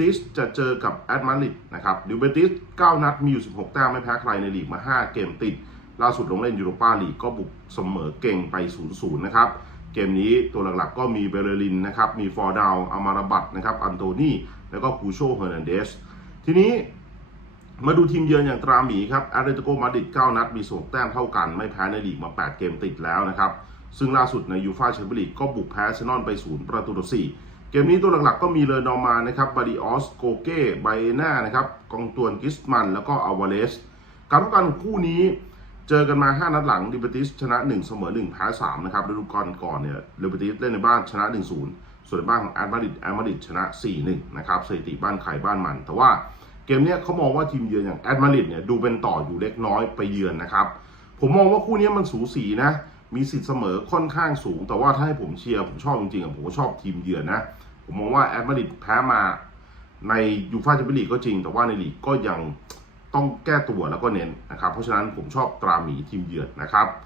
ติสจะเจอกับแอตมาดริดนะครับดิวเบติส 9 นัดมีอยู่ 16 แต้มไม่แพ้ใครในลีกมา 5 เกมติด ล่าสุดลงเล่นยูโรปาลีกก็บุกเสมอเก่งไป 0-0 นะครับ เกมนี้ตัวหลักๆก็มีเบเรลินนะครับ มีฟอร์ดาวอามาราบัตนะครับ อันโตนีแล้วก็คูโชเฮอร์นันเดส ทีนี้มาดูทีมเยือนอย่างตราหมีครับแอตเลติโกมาดริด 9 นัดมี16แต้มเท่ากัน ไม่แพ้ในลีกมา 8 เกมติดแล้วนะครับ ซึ่งล่าสุดในยูฟาแชมเปี้ยนลีกก็บุกแพ้เซนอลไป 0 ประตูต่อ4 เกมนี้ตัวหลักๆก็มีเลอนอร์มานะครับบาริออสโกเก้ไบเอน่านะครับกองตวนกิสมัน แล้วก็อาวาเลสการพบกันคู่นี้เจอกันมา 5 นัดหลังลิบติสชนะ 1 เสมอ 1 แพ้3นะครับฤดูกาลก่อนเนี่ยลิบติสเล่นในบ้านชนะ 1-0 ส่วนในบ้านของแอตมาดริดแอตมาดริดชนะ 4-1 นะครับสถิติบ้านใครบ้านมัน แต่ว่าเกมนี้เขามองว่าทีมเยือนอย่างแอตมาดริดเนี่ยดูเป็นต่ออยู่เล็กน้อยไปเยือนนะครับผมมองว่าคู่นี้มันสูสีนะ มีสิทธิ์เสมอค่อนข้างสูง แต่ว่าถ้าให้ผมเชียร์ผมชอบจริงๆอะผมก็ชอบทีมเยือนนะ ผมมองว่าแอตมาดริดแพ้มาในยูฟ่าแชมเปี้ยนลีกก็จริง แต่ว่าในลีกก็ยังต้องแก้ตัวแล้วก็เน้นนะครับ เพราะฉะนั้นผมชอบตราหมีทีมเยือนนะครับ